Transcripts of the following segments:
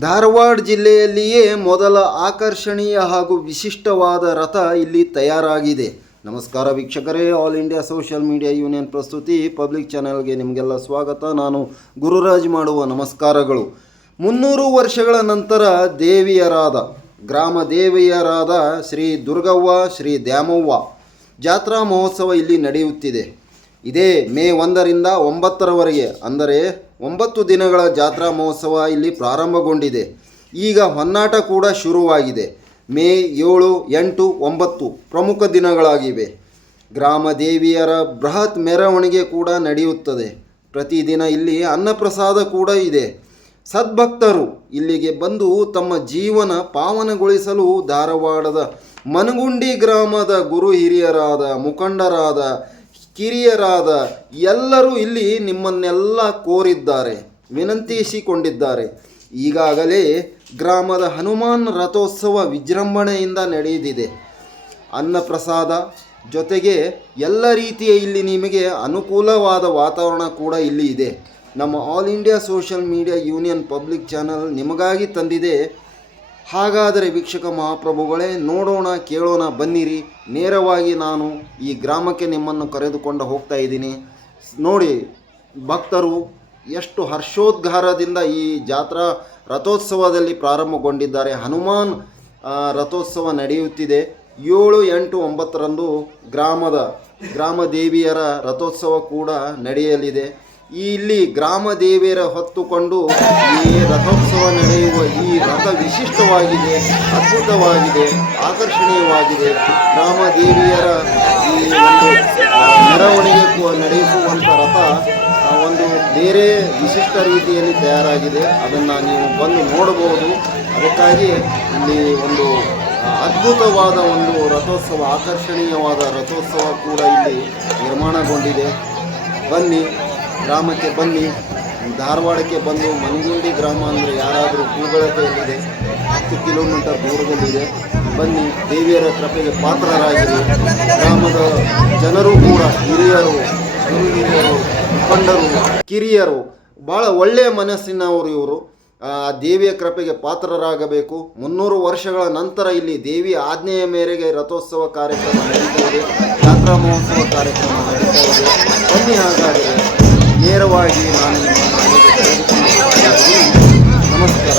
ಧಾರವಾಡ ಜಿಲ್ಲೆಯಲ್ಲಿಯೇ ಮೊದಲ ಆಕರ್ಷಣೀಯ ಹಾಗೂ ವಿಶಿಷ್ಟವಾದ ರಥ ಇಲ್ಲಿ ತಯಾರಾಗಿದೆ. ನಮಸ್ಕಾರ ವೀಕ್ಷಕರೇ all India social media union ಪ್ರಸ್ತುತಿ ಪಬ್ಲಿಕ್ ಚಾನೆಲ್ಗೆ ನಿಮಗೆಲ್ಲ ಸ್ವಾಗತ. ನಾನು ಗುರುರಾಜ್ ಮಾಡುವ ನಮಸ್ಕಾರಗಳು. ಮುನ್ನೂರು ವರ್ಷಗಳ ನಂತರ ದೇವಿಯರಾದ, ಗ್ರಾಮ ದೇವಿಯರಾದ ಶ್ರೀ ದುರ್ಗವ್ವ, ಶ್ರೀ ದ್ಯಾಮವ್ವ ಜಾತ್ರಾ ಮಹೋತ್ಸವ ಇಲ್ಲಿ ನಡೆಯುತ್ತಿದೆ. ಇದೇ ಮೇ ಒಂದರಿಂದ ಒಂಬತ್ತರವರೆಗೆ, ಅಂದರೆ ಒಂಬತ್ತು ದಿನಗಳ ಜಾತ್ರಾ ಮಹೋತ್ಸವ ಇಲ್ಲಿ ಪ್ರಾರಂಭಗೊಂಡಿದೆ. ಈಗ ಹೊನ್ನಾಟ ಕೂಡ ಶುರುವಾಗಿದೆ. ಮೇ ಏಳು ಎಂಟು ಒಂಬತ್ತು ಪ್ರಮುಖ ದಿನಗಳಾಗಿವೆ. ಗ್ರಾಮ ದೇವಿಯರ ಬೃಹತ್ ಮೆರವಣಿಗೆ ಕೂಡ ನಡೆಯುತ್ತದೆ. ಪ್ರತಿದಿನ ಇಲ್ಲಿ ಅನ್ನಪ್ರಸಾದ ಕೂಡ ಇದೆ. ಸದ್ಭಕ್ತರು ಇಲ್ಲಿಗೆ ಬಂದು ತಮ್ಮ ಜೀವನ ಪಾವನಗೊಳಿಸಲು ಧಾರವಾಡದ ಮನಗುಂಡಿ ಗ್ರಾಮದ ಗುರು ಹಿರಿಯರಾದ ಮುಖಂಡರಾದ ಕಿರಿಯರಾದ ಎಲ್ಲರೂ ಇಲ್ಲಿ ನಿಮ್ಮನ್ನೆಲ್ಲ ಕೋರಿದ್ದಾರೆ, ವಿನಂತಿಸಿಕೊಂಡಿದ್ದಾರೆ. ಈಗಾಗಲೇ ಗ್ರಾಮದ ಹನುಮಾನ್ ರಥೋತ್ಸವ ವಿಜೃಂಭಣೆಯಿಂದ ನಡೆದಿದೆ. ಅನ್ನಪ್ರಸಾದ ಜೊತೆಗೆ ಎಲ್ಲ ರೀತಿಯ ಇಲ್ಲಿ ನಿಮಗೆ ಅನುಕೂಲವಾದ ವಾತಾವರಣ ಕೂಡ ಇಲ್ಲಿ ಇದೆ. ನಮ್ಮ all India social media union public channel ನಿಮಗಾಗಿ ತಂದಿದೆ ಹಾಗಾದರೆ ವೀಕ್ಷಕ ಮಹಾಪ್ರಭುಗಳೇ, ನೋಡೋಣ, ಕೇಳೋಣ, ಬನ್ನಿರಿ. ನೇರವಾಗಿ ನಾನು ಈ ಗ್ರಾಮಕ್ಕೆ ನಿಮ್ಮನ್ನು ಕರೆದುಕೊಂಡು ಹೋಗ್ತಾ ಇದ್ದೀನಿ. ನೋಡಿ, ಭಕ್ತರು ಎಷ್ಟು ಹರ್ಷೋದ್ಗಾರದಿಂದ ಈ ಜಾತ್ರಾ ರಥೋತ್ಸವದಲ್ಲಿ ಪ್ರಾರಂಭಗೊಂಡಿದ್ದಾರೆ. ಹನುಮಾನ್ ರಥೋತ್ಸವ ನಡೆಯುತ್ತಿದೆ. ಏಳು, ಎಂಟು, ಒಂಬತ್ತರಂದು ಗ್ರಾಮದ, ಗ್ರಾಮ ದೇವಿಯರ ರಥೋತ್ಸವ ಕೂಡ ನಡೆಯಲಿದೆ. ಇಲ್ಲಿ ಗ್ರಾಮ ದೇವಿಯರ ಹೊತ್ತುಕೊಂಡು ಈ ರಥೋತ್ಸವ ನಡೆಯುವ ಈ ರಥ ವಿಶಿಷ್ಟವಾಗಿದೆ, ಅದ್ಭುತವಾಗಿದೆ, ಆಕರ್ಷಣೀಯವಾಗಿದೆ. ಗ್ರಾಮ ದೇವಿಯರ ಈ ಒಂದು ಮೆರವಣಿಗೆ ನಡೆಯುವಂಥ ರಥ ಒಂದು ಬೇರೆ ವಿಶಿಷ್ಟ ರೀತಿಯಲ್ಲಿ ತಯಾರಾಗಿದೆ. ಅದನ್ನು ನೀವು ಬಂದು ನೋಡಬಹುದು. ಅದಕ್ಕಾಗಿ ಇಲ್ಲಿ ಒಂದು ಅದ್ಭುತವಾದ ಒಂದು ರಥೋತ್ಸವ, ಆಕರ್ಷಣೀಯವಾದ ರಥೋತ್ಸವ ಕೂಡ ಇಲ್ಲಿ ನಿರ್ಮಾಣಗೊಂಡಿದೆ. ಬನ್ನಿ. ಗ್ರಾಮಕ್ಕೆ ಬನ್ನಿ, ಧಾರವಾಡಕ್ಕೆ ಬಂದು ಮನಗುಂಡಿ ಗ್ರಾಮ ಅಂದರೆ ಯಾರಾದರೂ ಕೂಗಳತೆಯಲ್ಲಿದೆ ಹತ್ತು ಕಿಲೋಮೀಟರ್ ದೂರದಲ್ಲಿದೆ. ಬನ್ನಿ, ದೇವಿಯರ ಕೃಪೆಗೆ ಪಾತ್ರರಾಗಿರಿ. ಗ್ರಾಮದ ಜನರು ಕೂಡ, ಹಿರಿಯರು ಗುರು ಮುಖಂಡರು, ಕಿರಿಯರು ಭಾಳ ಒಳ್ಳೆಯ ಮನಸ್ಸಿನವರು ಇವರು. ಆ, ದೇವಿಯ ಕೃಪೆಗೆ ಪಾತ್ರರಾಗಬೇಕು. ಮುನ್ನೂರು ವರ್ಷಗಳ ನಂತರ ಇಲ್ಲಿ ದೇವಿ ಆಜ್ಞೆಯ ಮೇರೆಗೆ ರಥೋತ್ಸವ ಕಾರ್ಯಕ್ರಮ ನಡೀತಾ ಇದೆ. ಜಾತ್ರಾ ಮಹೋತ್ಸವ ಕಾರ್ಯಕ್ರಮ ನಡೀತಾ ಇದೆ. ಬನ್ನಿ ಹಾಗಾದರೆ. ನೇರವಾಗಿ ನಾನು. ನಮಸ್ಕಾರ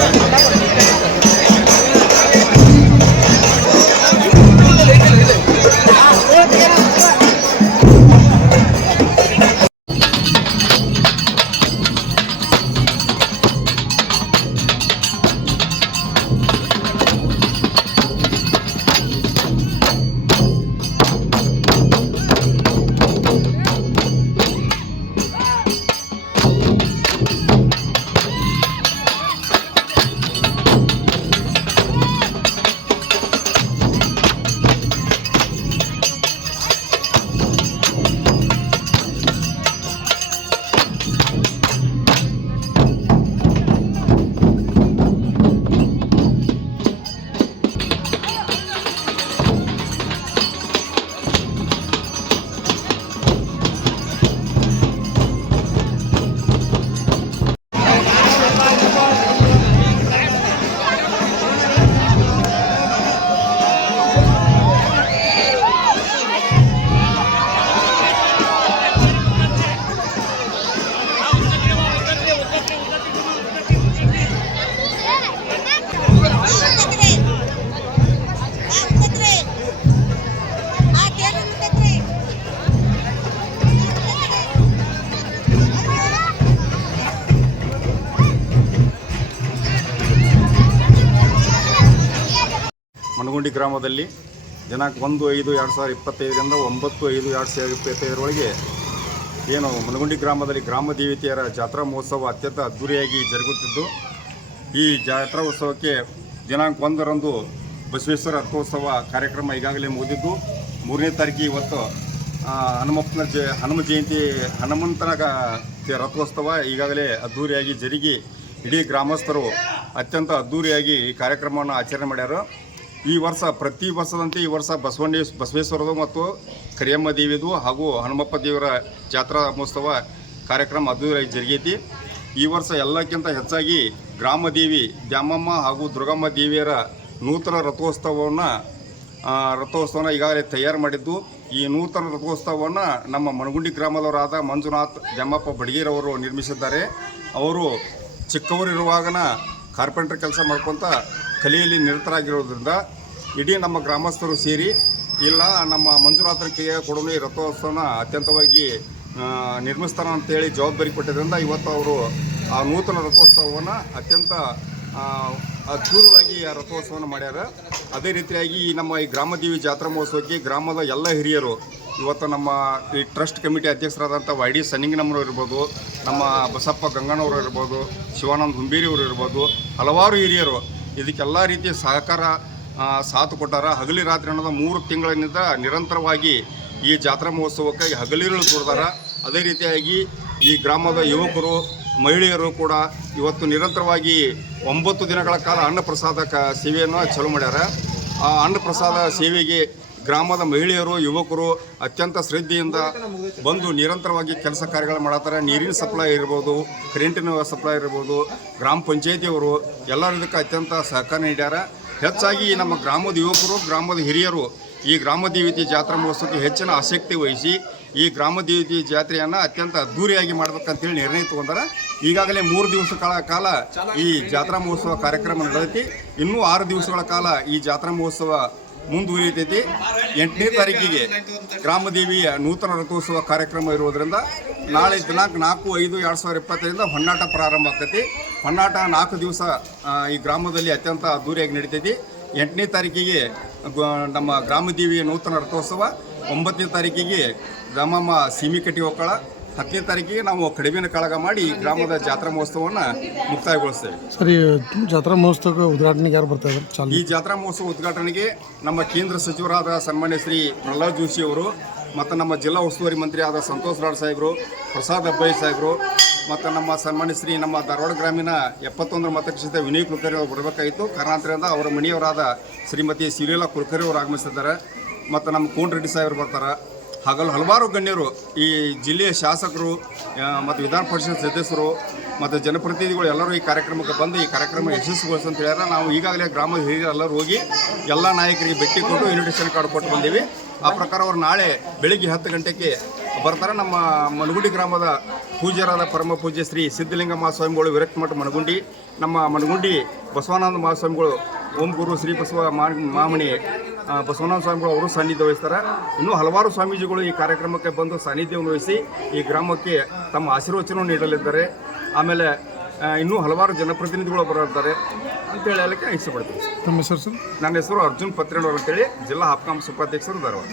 ಮನಗುಂಡಿ ಗ್ರಾಮದಲ್ಲಿ ದಿನಾಂಕ ಒಂದು ಐದು ಎರಡು ಸಾವಿರದ ಇಪ್ಪತ್ತೈದರಿಂದ ಒಂಬತ್ತು ಐದು ಎರಡು ಸಾವಿರದ ಇಪ್ಪತ್ತೈದರೊಳಗೆ ಏನು ಮನಗುಂಡಿ ಗ್ರಾಮದಲ್ಲಿ ಗ್ರಾಮ ದೇವತೆಯರ ಜಾತ್ರಾ ಮಹೋತ್ಸವ ಅತ್ಯಂತ ಅದ್ದೂರಿಯಾಗಿ ಜರುಗುತ್ತಿದ್ದು, ಈ ಜಾತ್ರಾ ಉತ್ಸವಕ್ಕೆ ದಿನಾಂಕ ಒಂದರಂದು ಬಸವೇಶ್ವರ ರಥೋತ್ಸವ ಕಾರ್ಯಕ್ರಮ ಈಗಾಗಲೇ ಮುಗಿದಿದ್ದು, ಮೂರನೇ ತಾರೀಕು ಇವತ್ತು ಹನುಮಪ್ಪನ ಜ, ಹನುಮ ಜಯಂತಿ ಹನುಮಂತನ ರಥೋತ್ಸವ ಈಗಾಗಲೇ ಅದ್ಧೂರಿಯಾಗಿ ಜರುಗಿ, ಇಡೀ ಗ್ರಾಮಸ್ಥರು ಅತ್ಯಂತ ಅದ್ಧೂರಿಯಾಗಿ ಈ ಕಾರ್ಯಕ್ರಮವನ್ನು ಆಚರಣೆ ಮಾಡ್ಯಾರ. ಈ ವರ್ಷ, ಪ್ರತಿ ವರ್ಷದಂತೆ ಈ ವರ್ಷ ಬಸವಣ್ಣ, ಬಸವೇಶ್ವರದು ಮತ್ತು ಕರಿಯಮ್ಮ ದೇವಿದು ಹಾಗೂ ಹನುಮಪ್ಪ ದೇವರ ಜಾತ್ರಾ ಮಹೋತ್ಸವ ಕಾರ್ಯಕ್ರಮ ಅದ್ದೂರಿಯಾಗಿ ಜರುಗೈತಿ. ಈ ವರ್ಷ ಎಲ್ಲಕ್ಕಿಂತ ಹೆಚ್ಚಾಗಿ ಗ್ರಾಮ ದೇವಿ ದ್ಯಾಮಮ್ಮ ಹಾಗೂ ದುರ್ಗಮ್ಮ ದೇವಿಯರ ನೂತನ ರಥೋತ್ಸವವನ್ನು ರಥೋತ್ಸವನ ಈಗಾಗಲೇ ತಯಾರು ಮಾಡಿದ್ದು. ಈ ನೂತನ ರಥೋತ್ಸವವನ್ನು ನಮ್ಮ ಮಣಗುಂಡಿ ಗ್ರಾಮದವರಾದ ಮಂಜುನಾಥ್ ದ್ಯಾಮಪ್ಪ ಬಡಗೇರವರು ನಿರ್ಮಿಸಿದ್ದಾರೆ. ಅವರು ಚಿಕ್ಕವರಿರುವಾಗನ ಕಾರ್ಪೆಂಟ್ರ್ ಕೆಲಸ ಮಾಡ್ಕೊತ ಕಲೆಯಲ್ಲಿ ನಿರತರಾಗಿರೋದ್ರಿಂದ ಇಡೀ ನಮ್ಮ ಗ್ರಾಮಸ್ಥರು ಸೇರಿ ಇಲ್ಲ, ನಮ್ಮ ಮಂಜುನಾಥರ ಕೈಯ ಕೊಡಲು ಈ ರಥೋತ್ಸವನ ಅತ್ಯಂತವಾಗಿ ನಿರ್ಮಿಸ್ತಾರ ಅಂತೇಳಿ ಜವಾಬ್ದಾರಿ ಕೊಟ್ಟಿದ್ದರಿಂದ ಇವತ್ತು ಅವರು ಆ ನೂತನ ರಥೋತ್ಸವವನ್ನು ಅತ್ಯಂತ ಅದ್ಭುತವಾಗಿ ಆ ರಥೋತ್ಸವನ ಮಾಡ್ಯಾರ. ಅದೇ ರೀತಿಯಾಗಿ ನಮ್ಮ ಈ ಗ್ರಾಮದೇವಿ ಜಾತ್ರಾ ಮಹೋತ್ಸವಕ್ಕೆ ಗ್ರಾಮದ ಎಲ್ಲ ಹಿರಿಯರು, ಇವತ್ತು ನಮ್ಮ ಈ ಟ್ರಸ್ಟ್ ಕಮಿಟಿ ಅಧ್ಯಕ್ಷರಾದಂಥ ವೈ ಡಿ ಸನ್ನಿಂಗನಮ್ಮರು ಇರ್ಬೋದು, ನಮ್ಮ ಬಸಪ್ಪ ಗಂಗಣ್ಣವರು ಇರ್ಬೋದು, ಶಿವಾನಂದ ಹುಂಬೇರಿಯವರು ಇರ್ಬೋದು, ಹಲವಾರು ಹಿರಿಯರು ಇದಕ್ಕೆಲ್ಲ ರೀತಿಯ ಸಹಕಾರ ಸಾಥ್ ಕೊಟ್ಟಾರ. ಹಗಲಿ ರಾತ್ರಿ ಅನ್ನೋದು ಮೂರು ತಿಂಗಳಿನಿಂದ ನಿರಂತರವಾಗಿ ಈ ಜಾತ್ರಾ ಮಹೋತ್ಸವಕ್ಕೆ ಹಗಲಿರುಳು ದುಡ್ದಾರ ಅದೇ ರೀತಿಯಾಗಿ ಈ ಗ್ರಾಮದ ಯುವಕರು, ಮಹಿಳೆಯರು ಕೂಡ ಇವತ್ತು ನಿರಂತರವಾಗಿ ಒಂಬತ್ತು ದಿನಗಳ ಕಾಲ ಅನ್ನಪ್ರಸಾದ ಕ, ಸೇವೆಯನ್ನು ಚಾಲೂ ಮಾಡ್ಯಾರ. ಆ ಅನ್ನಪ್ರಸಾದ ಸೇವೆಗೆ ಗ್ರಾಮದ ಮಹಿಳೆಯರು, ಯುವಕರು ಅತ್ಯಂತ ಶ್ರದ್ಧೆಯಿಂದ ಬಂದು ನಿರಂತರವಾಗಿ ಕೆಲಸ ಕಾರ್ಯಗಳು ಮಾಡತ್ತಾರೆ. ನೀರಿನ ಸಪ್ಲೈ ಇರ್ಬೋದು ಕರೆಂಟಿನ ಸಪ್ಲೈ ಇರ್ಬೋದು, ಗ್ರಾಮ ಪಂಚಾಯತಿಯವರು ಎಲ್ಲರ ಇದಕ್ಕೆ ಅತ್ಯಂತ ಸಹಕಾರ ನೀಡ್ಯಾರ. ಹೆಚ್ಚಾಗಿ ನಮ್ಮ ಗ್ರಾಮದ ಯುವಕರು, ಗ್ರಾಮದ ಹಿರಿಯರು ಈ ಗ್ರಾಮ ದೇವತೆ ಜಾತ್ರಾ ಮಹೋತ್ಸವಕ್ಕೆ ಹೆಚ್ಚಿನ ಆಸಕ್ತಿ ವಹಿಸಿ ಈ ಗ್ರಾಮ ದೇವತೆ ಜಾತ್ರೆಯನ್ನು ಅತ್ಯಂತ ಅದ್ದೂರಿಯಾಗಿ ಮಾಡ್ಬೇಕಂತೇಳಿ ನಿರ್ಣಯ ತಗೊಂಡಾರ. ಈಗಾಗಲೇ ಮೂರು ದಿವಸಗಳ ಕಾಲ ಈ ಜಾತ್ರಾ ಮಹೋತ್ಸವ ಕಾರ್ಯಕ್ರಮ ನಡೆದೈತಿ ಇನ್ನೂ ಆರು ದಿವಸಗಳ ಕಾಲ ಈ ಜಾತ್ರಾ ಮಹೋತ್ಸವ ಮುಂದುವರಿತೈತಿ. ಎಂಟನೇ ತಾರೀಕಿಗೆ ಗ್ರಾಮದೇವಿಯ ನೂತನ ರಥೋತ್ಸವ ಕಾರ್ಯಕ್ರಮ ಇರುವುದರಿಂದ ನಾಳೆ ದಿನಾಂಕ ನಾಲ್ಕು ಐದು ಎರಡು ಸಾವಿರ ಇಪ್ಪತ್ತರಿಂದ ಹೊನ್ನಾಟ ಪ್ರಾರಂಭ ಆಗ್ತೈತಿ. ಹೊನ್ನಾಟ ನಾಲ್ಕು ದಿವಸ ಈ ಗ್ರಾಮದಲ್ಲಿ ಅತ್ಯಂತ ಅದ್ದೂರಿಯಾಗಿ ನಡೀತೈತಿ. ಎಂಟನೇ ತಾರೀಕಿಗೆ ನಮ್ಮ ಗ್ರಾಮದೇವಿಯ ನೂತನ ರಥೋತ್ಸವ. ಒಂಬತ್ತನೇ ತಾರೀಕಿಗೆ ಗ್ರಾಮಮ್ಮ ಸೀಮಿಕಟ್ಟಿ ಒಕ್ಕಳ ಹತ್ತನೇ ತಾರೀಕಿಗೆ ನಾವು ಕಡಿಮೆನ ಕಾಳಗ ಮಾಡಿ ಈ ಗ್ರಾಮದ ಜಾತ್ರಾ ಮಹೋತ್ಸವವನ್ನು ಮುಕ್ತಾಯಗೊಳಿಸ್ತೇವೆ. ಸರಿ ಜಾತ್ರಾ ಮಹೋತ್ಸವ ಉದ್ಘಾಟನೆಗೆ ಯಾರು ಬರ್ತಾ ಇದ್ದಾರೆ? ಚಾಲು ಈ ಜಾತ್ರಾ ಮಹೋತ್ಸವ ಉದ್ಘಾಟನೆಗೆ ನಮ್ಮ ಕೇಂದ್ರ ಸಚಿವರಾದ ಸನ್ಮಾನ್ಯ ಶ್ರೀ ಪ್ರಹ್ಲಾದ್ ಜೋಶಿ ಅವರು ಮತ್ತು ನಮ್ಮ ಜಿಲ್ಲಾ ಉಸ್ತುವಾರಿ ಮಂತ್ರಿ ಆದ ಸಂತೋಷ್ ರಾಡ್ ಸಾಹೇಬರು ಪ್ರಸಾದ್ ಅಬ್ಬಾಯಿ ಸಾಹೇಬರು ಮತ್ತು ನಮ್ಮ ಸನ್ಮಾನ್ಯ ಶ್ರೀ ನಮ್ಮ ಧಾರವಾಡ ಗ್ರಾಮೀಣ ಎಪ್ಪತ್ತೊಂದರ ಮತಕ್ಷೇತ್ರ ವಿನಯ್ ಕುಲಕರ್ಣಿ ಅವರು ಬರಬೇಕಾಗಿತ್ತು. ಕಾರಣಾಂತರದಿಂದ ಅವರ ಮನೆಯವರಾದ ಶ್ರೀಮತಿ ಸಿರಿಲಾ ಕುಲಕರ್ಣಿ ಅವರು ಆಗಮಿಸಿದ್ದಾರೆ. ಮತ್ತು ನಮ್ಮ ಕೋನ್ ರೆಡ್ಡಿ ಸಾಹೇಬರು ಬರ್ತಾರೆ. ಹಾಗಲ್ಲ ಹಲವಾರು ಗಣ್ಯರು ಈ ಜಿಲ್ಲೆಯ ಶಾಸಕರು ಮತ್ತು ವಿಧಾನ ಪರಿಷತ್ ಸದಸ್ಯರು, ಮತ್ತು ಜನಪ್ರತಿನಿಧಿಗಳು ಎಲ್ಲರೂ ಈ ಕಾರ್ಯಕ್ರಮಕ್ಕೆ ಬಂದು ಈ ಕಾರ್ಯಕ್ರಮ ಯಶಸ್ವಿಗೊಳಿಸ್ ಅಂತ ಹೇಳ್ಯಾರ. ನಾವು ಈಗಾಗಲೇ ಗ್ರಾಮದ ಹಿರಿಯರು ಎಲ್ಲರೂ ಹೋಗಿ ಎಲ್ಲ ನಾಯಕರಿಗೆ ಭೇಟಿ ಕೊಟ್ಟು ಇನ್ವಿಟೇಷನ್ ಕಾರ್ಡ್ ಕೊಟ್ಟು ಬಂದೀವಿ. ಆ ಪ್ರಕಾರ ಅವರು ನಾಳೆ ಬೆಳಿಗ್ಗೆ ಹತ್ತು ಗಂಟೆಗೆ ಬರ್ತಾರೆ. ನಮ್ಮ ಮನಗುಂಡಿ ಗ್ರಾಮದ ಪೂಜ್ಯರಾದ ಪರಮ ಪೂಜ್ಯ ಶ್ರೀ ಸಿದ್ಧಲಿಂಗ ಮಹಾಸ್ವಾಮಿಗಳು ವಿರಕ್ತ ಮಠ ಮನಗುಂಡಿ, ನಮ್ಮ ಮನಗುಂಡಿ ಬಸವಾನಂದ ಮಹಾಸ್ವಾಮಿಗಳು, ಓಂ ಗುರು ಶ್ರೀ ಬಸವ ಮಾಮಣಿ ಆ, ಬಸವನಂದ ಸ್ವಾಮಿಗಳು ಅವರು ಸಾನ್ನಿಧ್ಯ ವಹಿಸ್ತಾರೆ. ಇನ್ನೂ ಹಲವಾರು ಸ್ವಾಮೀಜಿಗಳು ಈ ಕಾರ್ಯಕ್ರಮಕ್ಕೆ ಬಂದು ಸಾನ್ನಿಧ್ಯವನ್ನು ವಹಿಸಿ ಈ ಗ್ರಾಮಕ್ಕೆ ತಮ್ಮ ಆಶೀರ್ವಚನವನ್ನು ನೀಡಲಿದ್ದಾರೆ. ಆಮೇಲೆ ಇನ್ನೂ ಹಲವಾರು ಜನಪ್ರತಿನಿಧಿಗಳು ಬರಲಿದ್ದಾರೆ ಅಂತೇಳಿ ಹೇಳಕ್ಕೆ ಇಷ್ಟಪಡ್ತೀನಿ ನಮ್ಮ ಹೆಸರು ಸರ್? ನನ್ನ ಹೆಸರು ಅರ್ಜುನ್ ಪತ್ರೇಣವ್ರು ಅಂತೇಳಿ ಜಿಲ್ಲಾ ಹಾಪ್ಕಾಂ ಉಪಾಧ್ಯಕ್ಷರು ಧಾರವಾಡ.